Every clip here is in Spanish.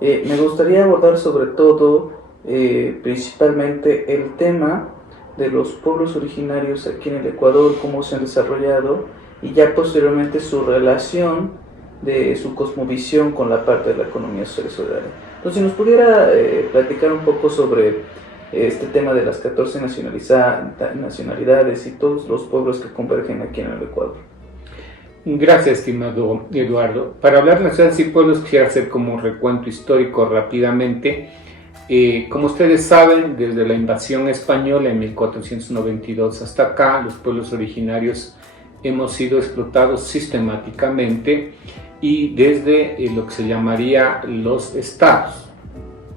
Me gustaría abordar sobre todo, principalmente, el tema de los pueblos originarios aquí en el Ecuador, cómo se han desarrollado y ya posteriormente su relación de su cosmovisión con la parte de la economía social y solidaria. Entonces, si nos pudiera platicar un poco sobre este tema de las 14 nacionalidades y todos los pueblos que convergen aquí en el Ecuador. Gracias, estimado Eduardo. Para hablar de naciones y pueblos, quisiera hacer como un recuento histórico rápidamente. Como ustedes saben, desde la invasión española en 1492 hasta acá, los pueblos originarios hemos sido explotados sistemáticamente y desde lo que se llamaría los estados,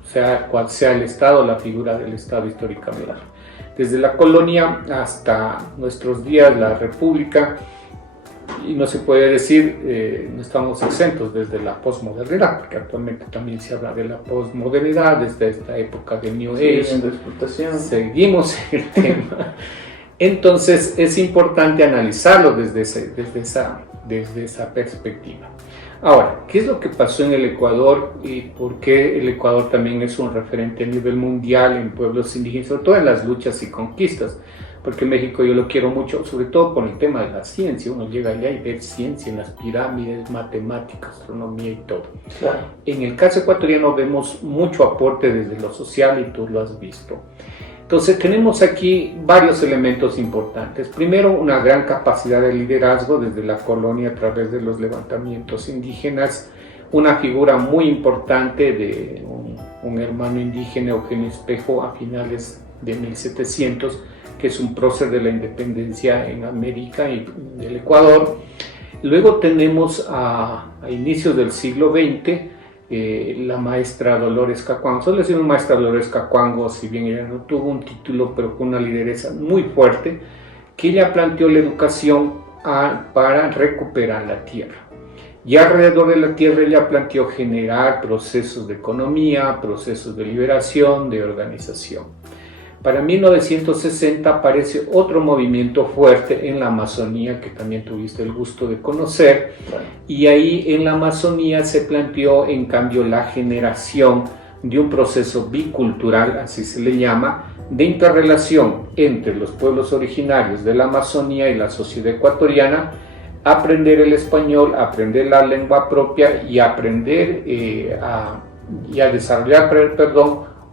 o sea, cual sea el estado, la figura del estado históricamente. Desde la colonia hasta nuestros días, la república. Y no se puede decir, no estamos exentos desde la posmodernidad, porque actualmente también se habla de la posmodernidad, desde esta época de New Age, seguimos en el tema. Entonces es importante analizarlo desde esa perspectiva. Ahora, ¿qué es lo que pasó en el Ecuador y por qué el Ecuador también es un referente a nivel mundial en pueblos indígenas, sobre todo en las luchas y conquistas? Porque México yo lo quiero mucho, sobre todo por el tema de la ciencia. Uno llega allá y ve ciencia en las pirámides, matemáticas, astronomía y todo. Claro. En el caso ecuatoriano vemos mucho aporte desde lo social y tú lo has visto. Entonces tenemos aquí varios elementos importantes. Primero, una gran capacidad de liderazgo desde la colonia a través de los levantamientos indígenas. Una figura muy importante de un hermano indígena, Eugenio Espejo, a finales de 1700, que es un prócer de la independencia en América y del Ecuador. Luego tenemos a inicios del siglo XX la maestra Dolores Cacuango. Solo decimos maestra Dolores Cacuango, si bien ella no tuvo un título, pero con una lideresa muy fuerte, que ella planteó la educación para recuperar la tierra. Y alrededor de la tierra ella planteó generar procesos de economía, procesos de liberación, de organización. Para 1960 aparece otro movimiento fuerte en la Amazonía, que también tuviste el gusto de conocer, y ahí en la Amazonía se planteó en cambio la generación de un proceso bicultural, así se le llama, de interrelación entre los pueblos originarios de la Amazonía y la sociedad ecuatoriana, aprender el español, aprender la lengua propia y aprender a desarrollar,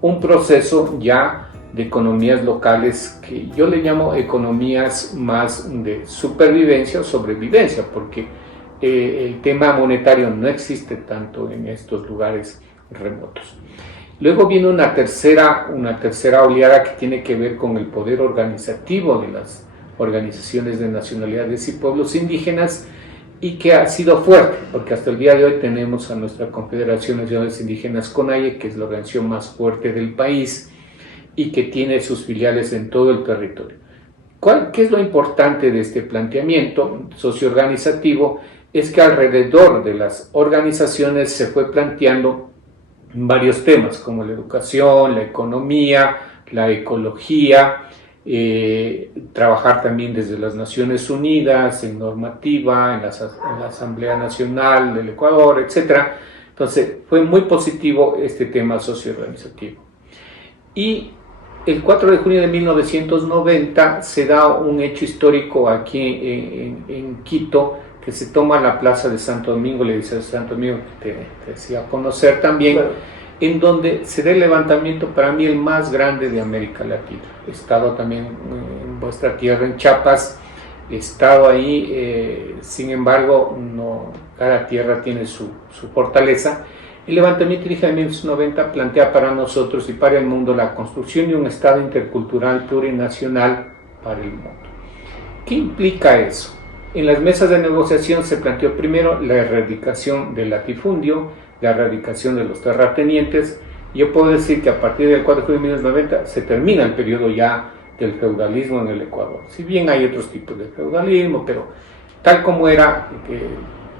un proceso ya de economías locales que yo le llamo economías más de supervivencia o sobrevivencia, porque el tema monetario no existe tanto en estos lugares remotos. Luego viene una tercera oleada que tiene que ver con el poder organizativo de las organizaciones de nacionalidades y pueblos indígenas y que ha sido fuerte, porque hasta el día de hoy tenemos a nuestra Confederación Nacional Indígenas CONAIE, que es la organización más fuerte del país, y que tiene sus filiales en todo el territorio. ¿Qué es lo importante de este planteamiento socioorganizativo? Es que alrededor de las organizaciones se fue planteando varios temas, como la educación, la economía, la ecología, trabajar también desde las Naciones Unidas, en normativa, en la Asamblea Nacional del Ecuador, etc. Entonces, fue muy positivo este tema socioorganizativo. Y el 4 de junio de 1990 se da un hecho histórico aquí en Quito, que se toma la plaza de Santo Domingo, le dice a Santo Domingo, que te decía conocer también, claro, en donde se da el levantamiento para mí el más grande de América Latina. He estado también en vuestra tierra, en Chiapas, he estado ahí, sin embargo, cada tierra tiene su fortaleza. El levantamiento indígena de 1990 plantea para nosotros y para el mundo la construcción de un Estado intercultural plurinacional para el mundo. ¿Qué implica eso? En las mesas de negociación se planteó primero la erradicación del latifundio, la erradicación de los terratenientes. Yo puedo decir que a partir del 4 de junio de 1990 se termina el periodo ya del feudalismo en el Ecuador. Si bien hay otros tipos de feudalismo, pero tal como era,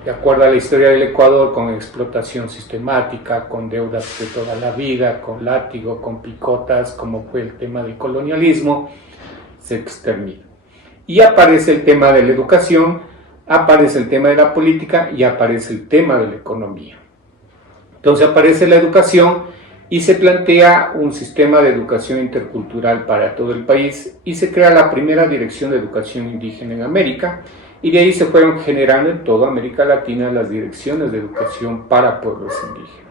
de acuerdo a la historia del Ecuador, con explotación sistemática, con deudas de toda la vida, con látigo, con picotas, como fue el tema del colonialismo, se extermina. Y aparece el tema de la educación, aparece el tema de la política y aparece el tema de la economía. Entonces aparece la educación y se plantea un sistema de educación intercultural para todo el país y se crea la primera dirección de educación indígena en América, y de ahí se fueron generando en toda América Latina las direcciones de educación para pueblos indígenas.